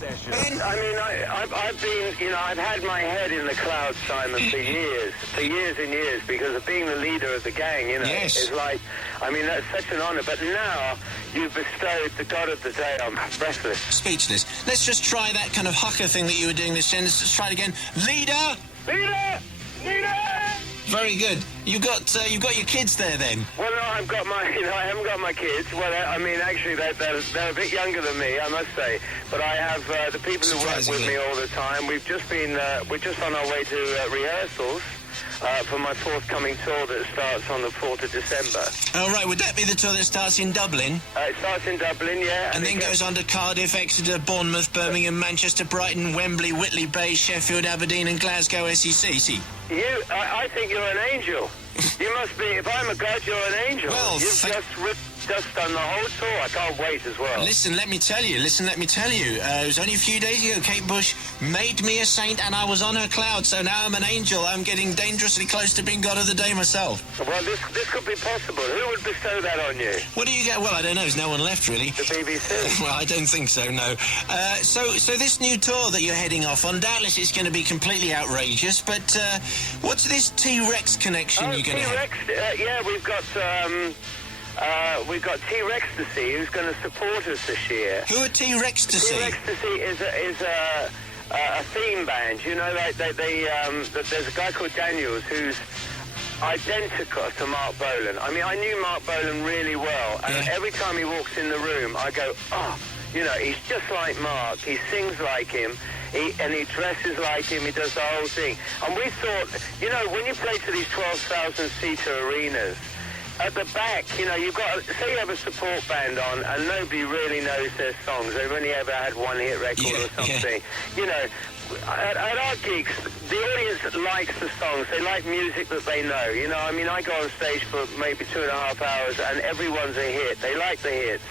session. I mean, I've been, you know, I've had my head in the clouds, Simon, for years and years, because of being the leader of the gang, you know. Yes. It's like, I mean, that's such an honour. But now you've bestowed the God of the day. I'm breathless. Speechless. Let's just try that kind of hucker thing that you were doing this. Let's try it again. Leader! Leader! Leader! Very good. You've got your kids there then. Well, no, I've got my, you know, I haven't got my kids. Well, I mean, actually, they're a bit younger than me, I must say. But I have the people who work with me all the time. We've just been, we're just on our way to rehearsals for my forthcoming tour that starts on the 4th of December. Oh, right. Would that be the tour that starts in Dublin? It starts in Dublin, yeah. And then goes on to Cardiff, Exeter, Bournemouth, Birmingham, Manchester, Brighton, Wembley, Whitley Bay, Sheffield, Aberdeen and Glasgow SEC. See? I think you're an angel. You must be. If I'm a god, you're an angel. Well, You've just done the whole tour. I can't wait as well. Listen, let me tell you. It was only a few days ago. Kate Bush made me a saint and I was on her cloud, so now I'm an angel. I'm getting dangerously close to being God of the Day myself. Well, this could be possible. Who would bestow that on you? What do you get? Well, I don't know. There's no one left, really. The BBC? Well, I don't think so, no. So this new tour that you're heading off on, doubtless it's going to be completely outrageous, but what's this T-Rex connection you're going to have? T-Rex, yeah, we've got T-Rextasy, who's going to support us this year. Who are T-Rextasy? T-Rextasy is a theme band. You know, there's a guy called Daniels who's identical to Mark Bolan. I mean, I knew Mark Bolan really well, and every time he walks in the room, I go, oh, you know, he's just like Mark. He sings like him. And he dresses like him, he does the whole thing. And we thought, you know, when you play to these 12,000-seater arenas, at the back, you know, you've got, say you have a support band on and nobody really knows their songs. They've only ever had one hit record or something. You know, at our gigs, the audience likes the songs. They like music that they know. You know, I mean, I go on stage for maybe 2.5 hours and everyone's a hit. They like the hits.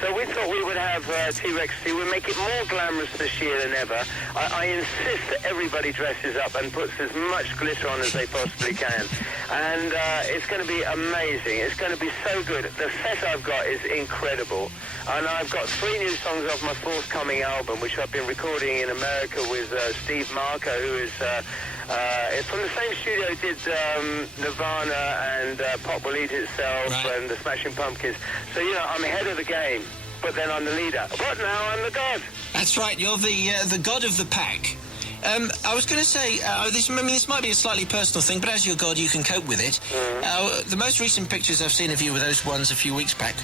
So we thought we would have T-Rex. We'll make it more glamorous this year than ever. I insist that everybody dresses up and puts as much glitter on as they possibly can. And it's going to be amazing. It's going to be so good. The set I've got is incredible. And I've got 3 new songs off my forthcoming album, which I've been recording in America with Steve Marco, who is from the same studio did Nirvana and Pop Will Eat Itself and the Smashing Pumpkins. So, you know, I'm ahead of the game, but then I'm the leader. But now I'm the god. That's right. You're the god of the pack. I was going to say, this might be a slightly personal thing, but as your god, you can cope with it. The most recent pictures I've seen of you were those ones a few weeks back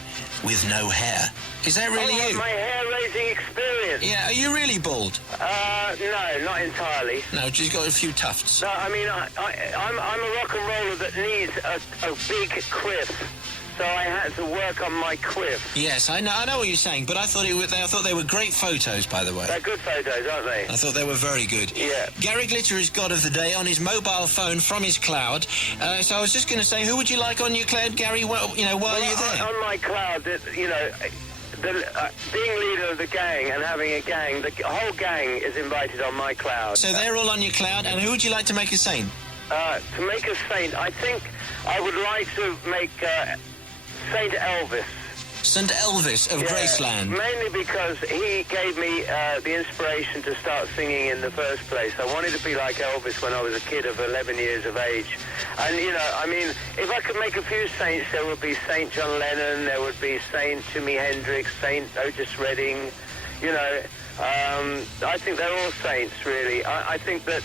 with no hair. Is that really you? My hair-raising experience. Yeah, are you really bald? No, not entirely. No, just got a few tufts. No, I mean, I'm a rock and roller that needs a big quiff. So I had to work on my quiff. Yes, I know what you're saying, but I thought they were great photos, by the way. They're good photos, aren't they? I thought they were very good. Yeah. Gary Glitter is God of the Day on his mobile phone from his cloud. So I was just going to say, who would you like on your cloud, Gary? While you're there? On my cloud, you know, being leader of the gang and having a gang, the whole gang is invited on my cloud. So they're all on your cloud, and who would you like to make a saint? To make a saint, I think I would like to make Saint Elvis. St. Elvis of Graceland. Mainly because he gave me the inspiration to start singing in the first place. I wanted to be like Elvis when I was a kid of 11 years of age. And, you know, I mean, if I could make a few saints, there would be Saint John Lennon, there would be Saint Jimi Hendrix, Saint Otis Redding, you know. I think they're all saints, really. I think that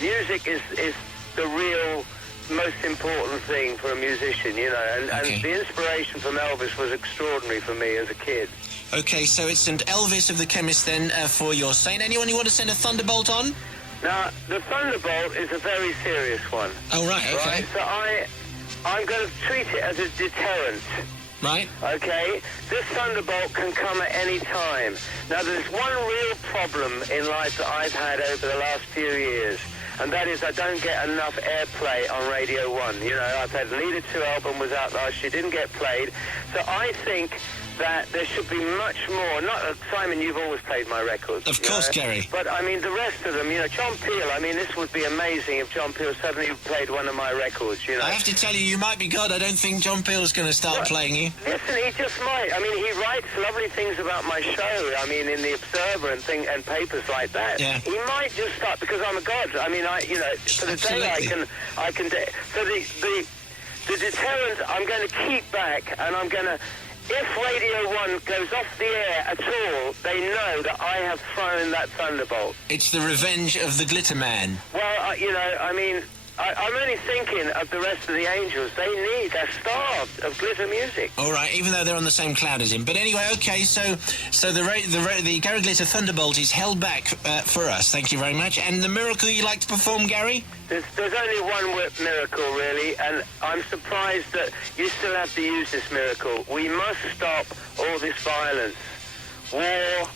music is the real most important thing for a musician, you know, and the inspiration from Elvis was extraordinary for me as a kid. Okay, so it's St. Elvis of the Chemist then for your saint. Anyone you want to send a thunderbolt on? Now, the thunderbolt is a very serious one. Oh, right, okay. Right? So I'm going to treat it as a deterrent. Right. Okay? This thunderbolt can come at any time. Now, there's one real problem in life that I've had over the last few years, and that is I don't get enough airplay on Radio 1. You know, I've had Leader 2 album was out last year, didn't get played. So I think that there should be much more. Not Simon, you've always played my records. Of course, Gary. But I mean, the rest of them, you know, John Peel, I mean, this would be amazing if John Peel suddenly played one of my records, you know. I have to tell you, you might be God. I don't think John Peel's going to start playing you. Listen, he just might. I mean, he writes lovely things about my show. I mean, in the Observer and papers like that. Yeah. He might just start because I'm a god. I mean, you know, for the Absolutely. day I can. So the deterrent I'm going to keep back, and I'm going to. If Radio 1 goes off the air at all, they know that I have thrown that thunderbolt. It's the revenge of the Glitter Man. Well, you know, I mean, I'm only thinking of the rest of the Angels. They're starved of glitter music. All right, even though they're on the same cloud as him. But anyway, okay, so the Gary Glitter Thunderbolt is held back for us. Thank you very much. And the miracle you like to perform, Gary? There's only one miracle, really, and I'm surprised that you still have to use this miracle. We must stop all this violence. War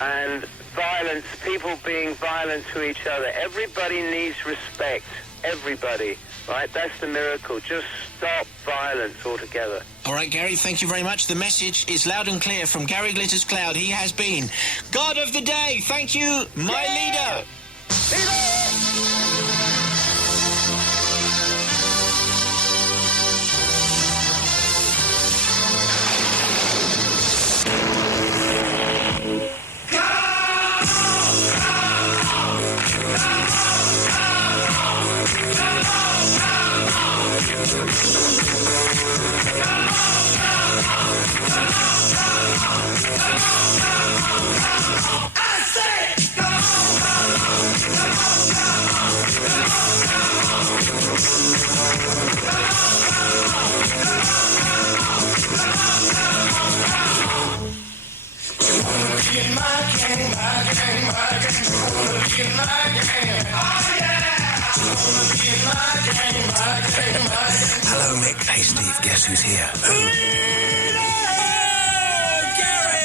and violence, people being violent to each other. Everybody needs respect. Everybody. Right? That's the miracle. Just stop violence altogether. All right, Gary, thank you very much. The message is loud and clear from Gary Glitter's Cloud. He has been God of the Day. Thank you, my leader. Hello, Mick. Hey, Steve, guess who's here?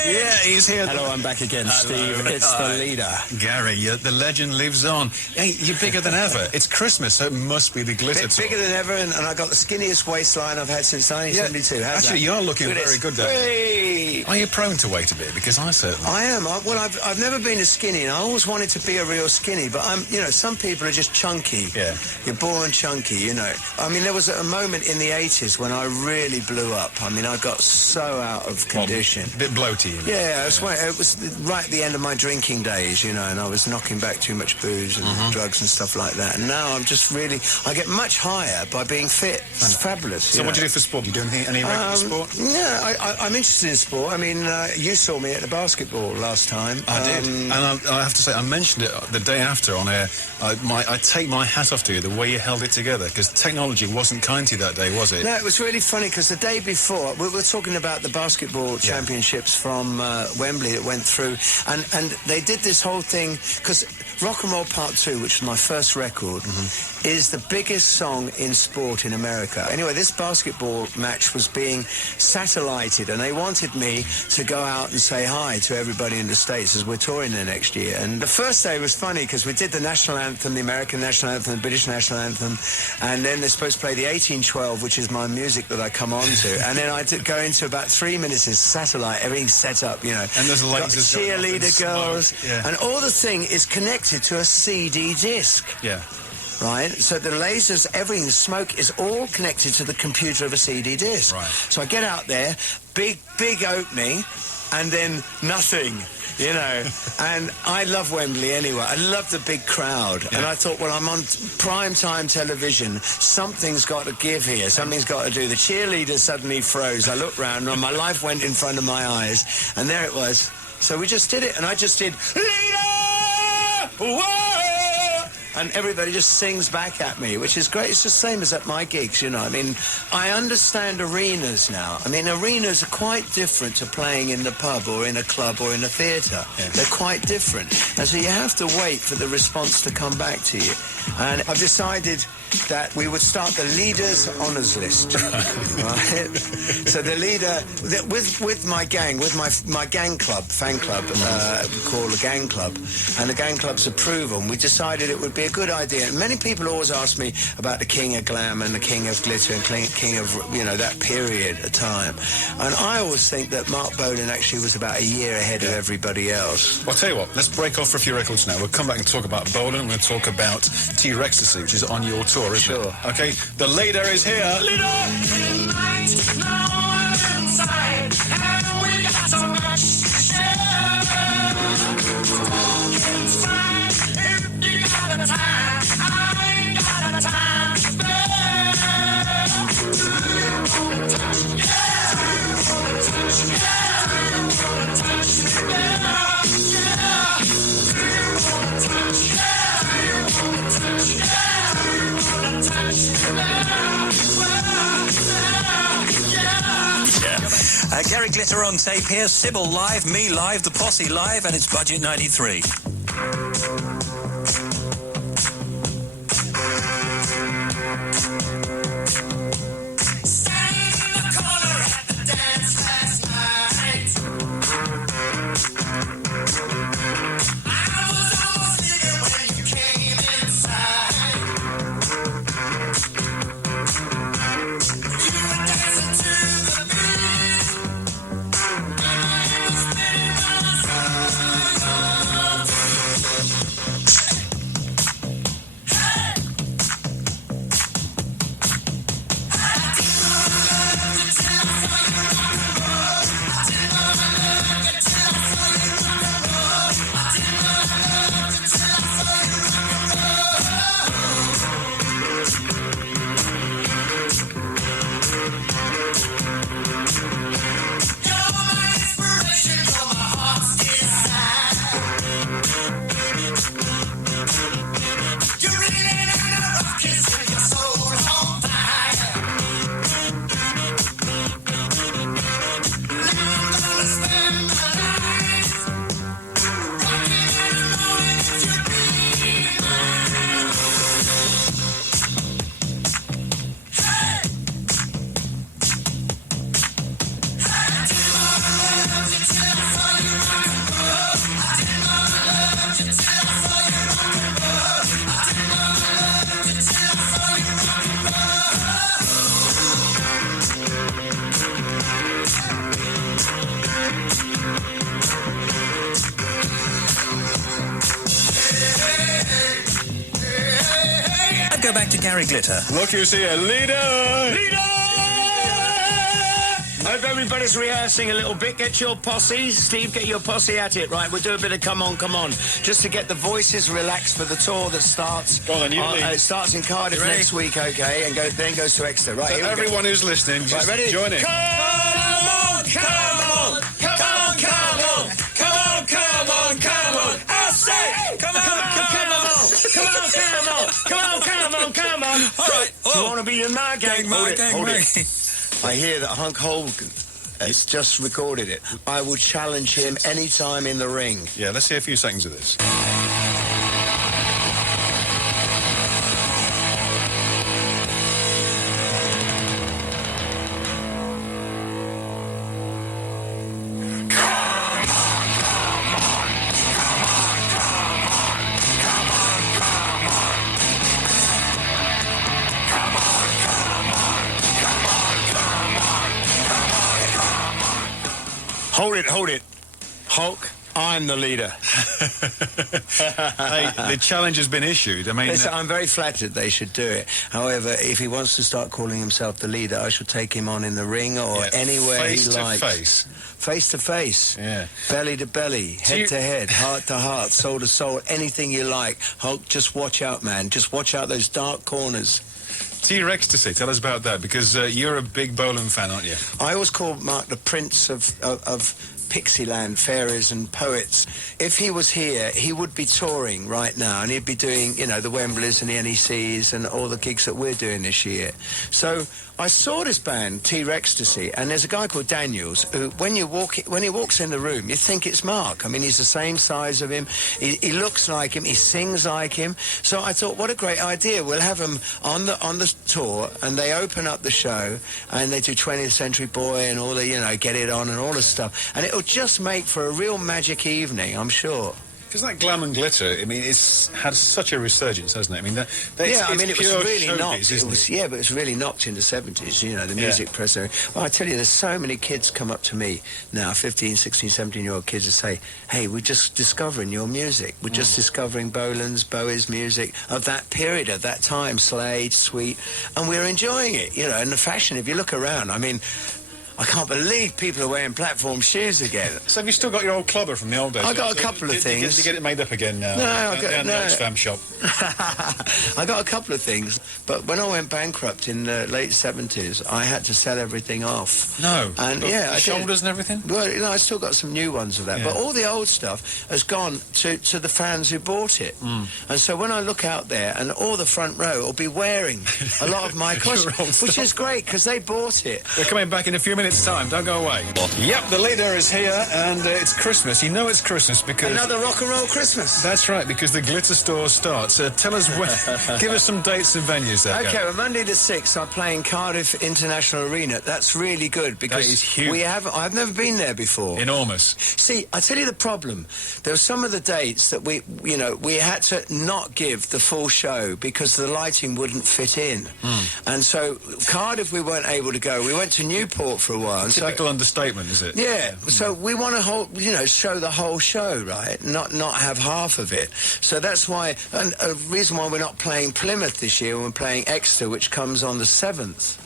Yeah, he's here. Hello, I'm back again, Steve. It's the leader. Gary, the legend lives on. Hey, you're bigger than ever. It's Christmas, so it must be the glitter tour. Bigger than ever, and I got the skinniest waistline I've had since 1972. How's Actually, that? you are looking very good, though. Hey! Are you prone to weight a bit? Because I certainly... I am. I've never been as skinny, and I always wanted to be a real skinny, but some people are just chunky. Yeah. You're born chunky, you know. I mean, there was a moment in the 80s when I really blew up. I mean, I got so out of condition. A bit bloaty. Yeah, it was right at the end of my drinking days, you know, and I was knocking back too much booze and drugs and stuff like that. And now I'm just I get much higher by being fit. It's fabulous. So what do you do for sport? You do any regular sport? Yeah, I'm interested in sport. I mean, you saw me at the basketball last time. I did. And I have to say, I mentioned it the day after on air. I take my hat off to you, the way you held it together, because technology wasn't kind to you that day, was it? No, it was really funny, because the day before, we were talking about the basketball championships from Wembley that went through, and they did this whole thing, because Rock and Roll Part 2, which was my first record, is the biggest song in sport in America. Anyway, this basketball match was being satellited, and they wanted me to go out and say hi to everybody in the States as we're touring there next year. And the first day was funny, because we did the national anthem, the American national anthem, the British national anthem, and then they're supposed to play the 1812, which is my music that I come on to. And then I go into about 3 minutes of satellite, everything's set up, you know. And there's lasers, cheerleader girls, and all the thing is connected to a CD disc. Yeah. Right? So the lasers, everything, the smoke is all connected to the computer of a CD disc. Right. So I get out there, big opening, and then nothing. You know, and I love Wembley anyway. I love the big crowd. Yeah. And I thought, well, I'm on prime time television. Something's got to give here. Something's got to do. The cheerleader suddenly froze. I looked round and my life went in front of my eyes. And there it was. So we just did it. And I just did, Leader! Whoa! And everybody just sings back at me, which is great. It's the same as at my gigs, you know. I mean, I understand arenas now. I mean, arenas are quite different to playing in the pub or in a club or in a theatre. Yeah. They're quite different. And so you have to wait for the response to come back to you. And I've decided that we would start the Leaders Honours List. Right? So the leader, with my gang, with my gang club, fan club, called the Gang Club, and the Gang Club's approval, we decided it would be be a good idea. Many people always ask me about the king of glam and the king of glitter and king of, you know, that period of time. And I always think that Mark Bolan actually was about a year ahead of everybody else. Well, I'll tell you what, let's break off for a few records now. We'll come back and talk about Bolan. We'll talk about T-Rextasy, which is on your tour, isn't it? Sure. Okay, the leader is here. Leader! Gary Glitter on tape here, Sybil live, me live, the posse live, and it's Budget 93. Go back to Gary Glitter. Look who's here, leader! Leader! I hope everybody's rehearsing a little bit. Get your posse. Steve, get your posse at it, right? We'll do a bit of come on, just to get the voices relaxed for the tour that starts. Go on, you lead. It starts in Cardiff next week, okay, and then goes to Exeter. Right, So here we go. everyone who's listening, just Right, ready? join in. Come on, come on, come on, come on, come on, come on, come on. I say, come on, come on, come on, come on, come on, come on, come on, come on. All right. You want to be in my gang? My gang, hold my it. gang. I hear that Hulk Hogan has just recorded it. I would challenge him any time in the ring. Yeah, let's see a few seconds of this. Hold it. Hulk, I'm the leader. Hey, the challenge has been issued. I mean, Listen, I'm very flattered they should do it. However, if he wants to start calling himself the leader, I shall take him on in the ring or anywhere he likes. Face. Face to face. Yeah. Belly to belly. Head to head. Heart to heart. Soul to soul. Anything you like. Hulk, just watch out, man. Just watch out those dark corners. T-Rextasy, tell us about that, because you're a big Bolan fan, aren't you? I always call Mark the prince of Pixieland, fairies and poets. If he was here, he would be touring right now, and he'd be doing, you know, the Wembleys and the NECs and all the gigs that we're doing this year. So I saw this band, T-Rextasy, and there's a guy called Daniels who, when he walks in the room, you think it's Mark. I mean, he's the same size of him. He looks like him. He sings like him. So I thought, what a great idea. We'll have him on the tour, and they open up the show, and they do 20th Century Boy and all the, you know, Get It On and all the stuff. And it'll just make for a real magic evening, I'm sure. Because that glam and glitter, I mean, it's had such a resurgence, hasn't it? I mean, it was really knocked. It was, but it was really knocked in the 70s, you know, the music press. Well, I tell you, there's so many kids come up to me now, 15, 16, 17-year-old kids, and say, hey, we're just discovering your music. We're just discovering Bowie's music of that period, of that time, Slade, Sweet, and we're enjoying it, you know, and the fashion, if you look around, I mean, I can't believe people are wearing platform shoes again. So have you still got your old clubber from the old days? I got a couple of things. Did you get it made up again now? No, down the Oxfam shop. I got a couple of things, but when I went bankrupt in the late 70s, I had to sell everything off. No. And the shoulders and everything? Well, you know, I still got some new ones of that, but all the old stuff has gone to the fans who bought it. And so when I look out there, and all the front row will be wearing a lot of my costumes, which is great because they bought it. We're coming back in a few minutes' time. Don't go away. Yep, the leader is here, and it's Christmas. You know it's Christmas because... Another rock and roll Christmas. That's right, because the glitter store starts. Tell us when... Give us some dates and venues there. Okay, well, Monday the 6th, I'm playing Cardiff International Arena. That's really good because that is huge. I've never been there before. Enormous. See, I tell you the problem. There were some of the dates that we had to not give the full show because the lighting wouldn't fit in. And so Cardiff, we weren't able to go. We went to Newport for a while. And Typical understatement, is it? Yeah. So we want to show the whole show, right? Not have half of it. So that's why, and a reason why we're not playing Plymouth this year, we're playing Exeter, which comes on the 7th.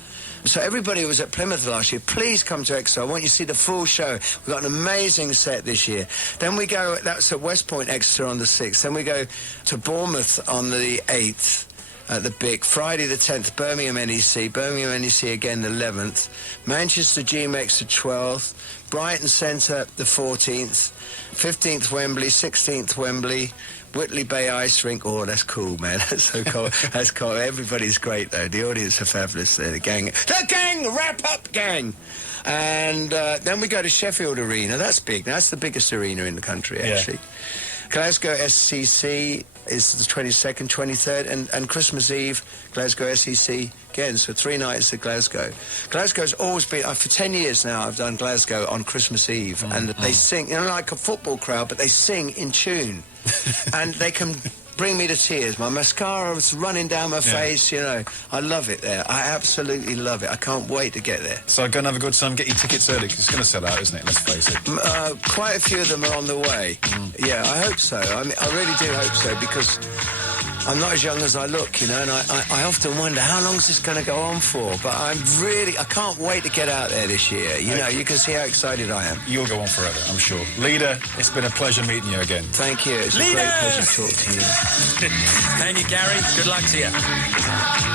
So everybody who was at Plymouth last year, please come to Exeter. I want you to see the full show. We've got an amazing set this year. Then we go, that's at West Point, Exeter on the 6th. Then we go to Bournemouth on the 8th. At the big Friday the 10th, Birmingham NEC again the 11th, Manchester GMX the 12th, Brighton Centre the 14th, 15th Wembley, 16th Wembley, Whitley Bay Ice Rink. Oh, that's cool, man. That's so cool. That's cool. Everybody's great, though. The audience are fabulous. They're the gang. Wrap up gang. And then we go to Sheffield Arena. That's big. That's the biggest arena in the country, actually. Glasgow SCC is the 22nd, 23rd, and Christmas Eve, Glasgow SEC again, so 3 nights at Glasgow. Glasgow's always been, for 10 years now, I've done Glasgow on Christmas Eve, and they sing, you know, like a football crowd, but they sing in tune, and they can bring me to tears. My mascara's running down my face, you know. I love it there. I absolutely love it. I can't wait to get there. So go and have a good time, get your tickets early, because it's going to sell out, isn't it? Let's face it. Quite a few of them are on the way. Yeah, I hope so. I mean, I really do hope so, because I'm not as young as I look, you know, and I often wonder how long is this going to go on for, but I can't wait to get out there this year. You know, you can see how excited I am. You'll go on forever, I'm sure. Leader, it's been a pleasure meeting you again. Thank you. It's a great pleasure to talk to you. Thank you, Gary. Good luck to you.